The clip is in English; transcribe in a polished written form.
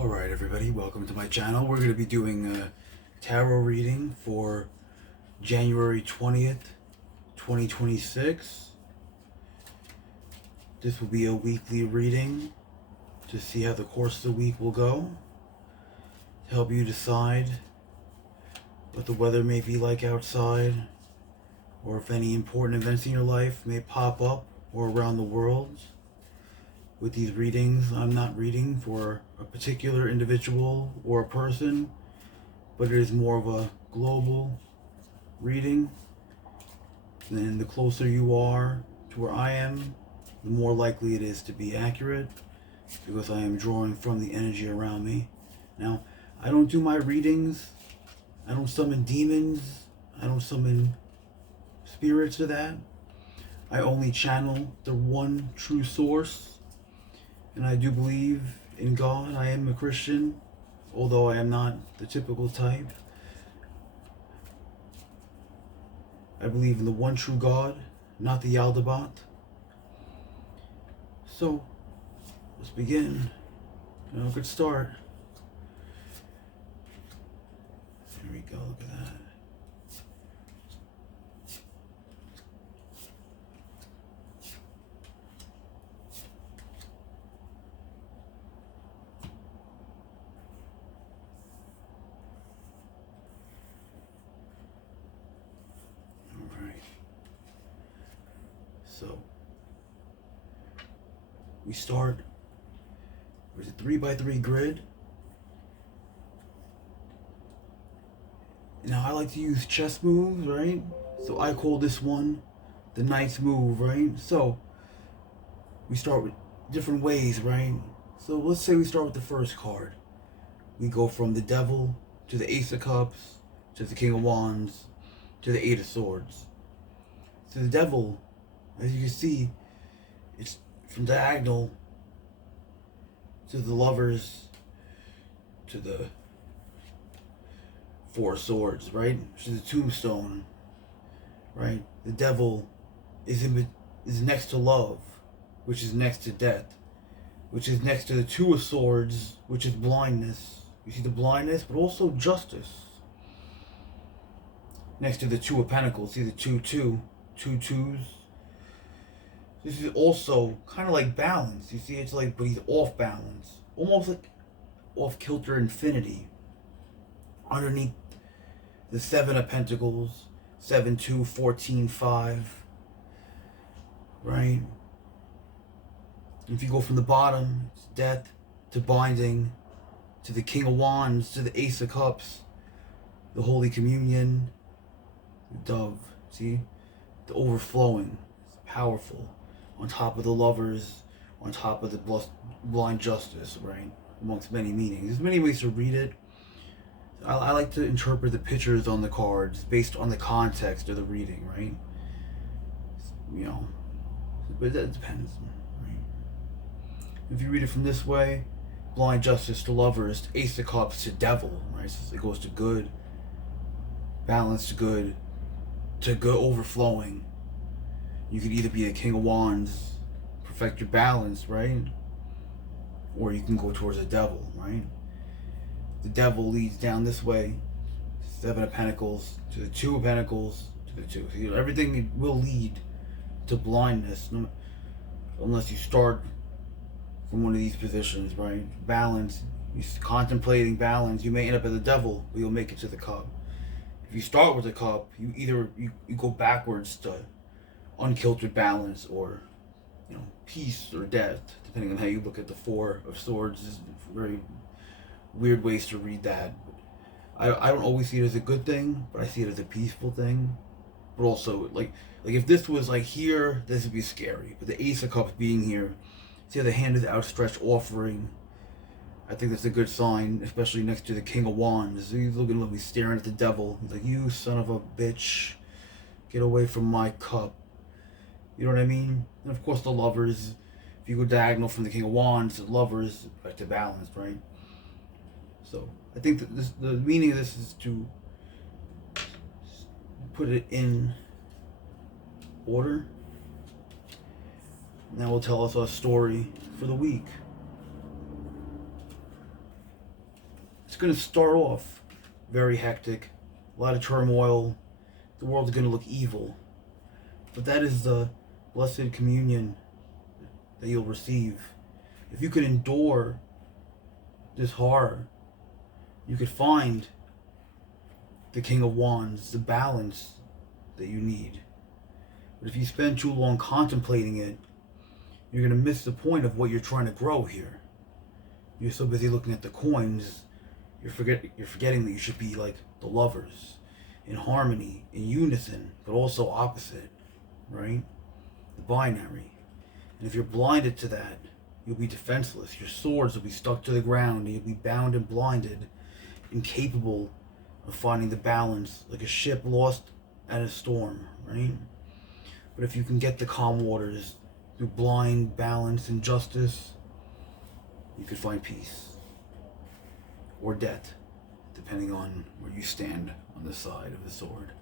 Alright everybody, welcome to my channel. We're going to be doing a tarot reading for January 20th, 2026. This will be a weekly reading to see how the course of the week will go, to help you decide what the weather may be like outside, or if any important events in your life may pop up or around the world. With these readings, I'm not reading for a particular individual or a person, but it is more of a global reading. And the closer you are to where I am, the more likely it is to be accurate, because I am drawing from the energy around me. Now, I don't do my readings, I don't summon demons, I don't summon spirits or that. I only channel the one true source. And I do believe in God. I am a Christian, although I am not the typical type. I believe in the one true God, not the Yaldabaoth. So, let's begin. Good start. Here we go, look at that. So we start with a 3x3 grid. Now I like to use chess moves, right? So I call this one the knight's move, right? So we start with different ways, right? So let's say we start with the first card. We go from the devil to the ace of cups to the king of wands to the eight of swords. So the devil, as you can see, it's from diagonal to the lovers to the four swords, right? To the tombstone, right? The devil is next to love, which is next to death, which is next to the two of swords, which is blindness. You see the blindness, but also justice. Next to the two of pentacles, see the two twos. This is also kind of like balance. You see, it's like, but he's off balance. Almost like off kilter infinity. Underneath the seven of pentacles, 7, 2, 14, 5. Right? If you go from the bottom, it's death to binding, to the king of wands, to the ace of cups, the holy communion, the dove. See? The overflowing. It's powerful. On top of the lovers, on top of the blind justice, right? Amongst many meanings. There's many ways to read it. I like to interpret the pictures on the cards based on the context of the reading, right? You know, but that depends, right? If you read it from this way, blind justice to lovers, ace of cups to devil, right? So it goes to good, balance to good overflowing. You could either be a king of wands, perfect your balance, right? Or you can go towards the devil, right? The devil leads down this way, 7 of pentacles to the 2 of pentacles to the 2. So everything will lead to blindness, unless you start from one of these positions, right? Balance, you're contemplating balance, you may end up as the devil, but you'll make it to the cup. If you start with the cup, you go backwards to unkiltered balance, or peace or death, depending on how you look at the 4 of swords. Is very weird ways to read that. I don't always see it as a good thing, but I see it as a peaceful thing. But also, like if this was like here, this would be scary. But the ace of cups being here, see how the hand is outstretched offering. I think that's a good sign, especially next to the king of wands. He's looking at me, staring at the devil. He's like, you son of a bitch, get away from my cup. You know what I mean? And of course the lovers, if you go diagonal from the king of wands, the lovers back to balance, right? So I think that the meaning of this is to put it in order. And that will tell us our story for the week. It's going to start off very hectic, a lot of turmoil. The world's going to look evil. But that is the blessed communion that you'll receive. If you could endure this horror, you could find the King of Wands, the balance that you need. But if you spend too long contemplating it, you're going to miss the point of what you're trying to grow here. You're so busy looking at the coins, you're forgetting that you should be like the lovers, in harmony, in unison, but also opposite, right? The binary. And if you're blinded to that, you'll be defenseless. Your swords will be stuck to the ground, and you'll be bound and blinded, incapable of finding the balance, like a ship lost at a storm, right? But if you can get the calm waters through blind balance and justice, you could find peace. Or death, depending on where you stand on the side of the sword.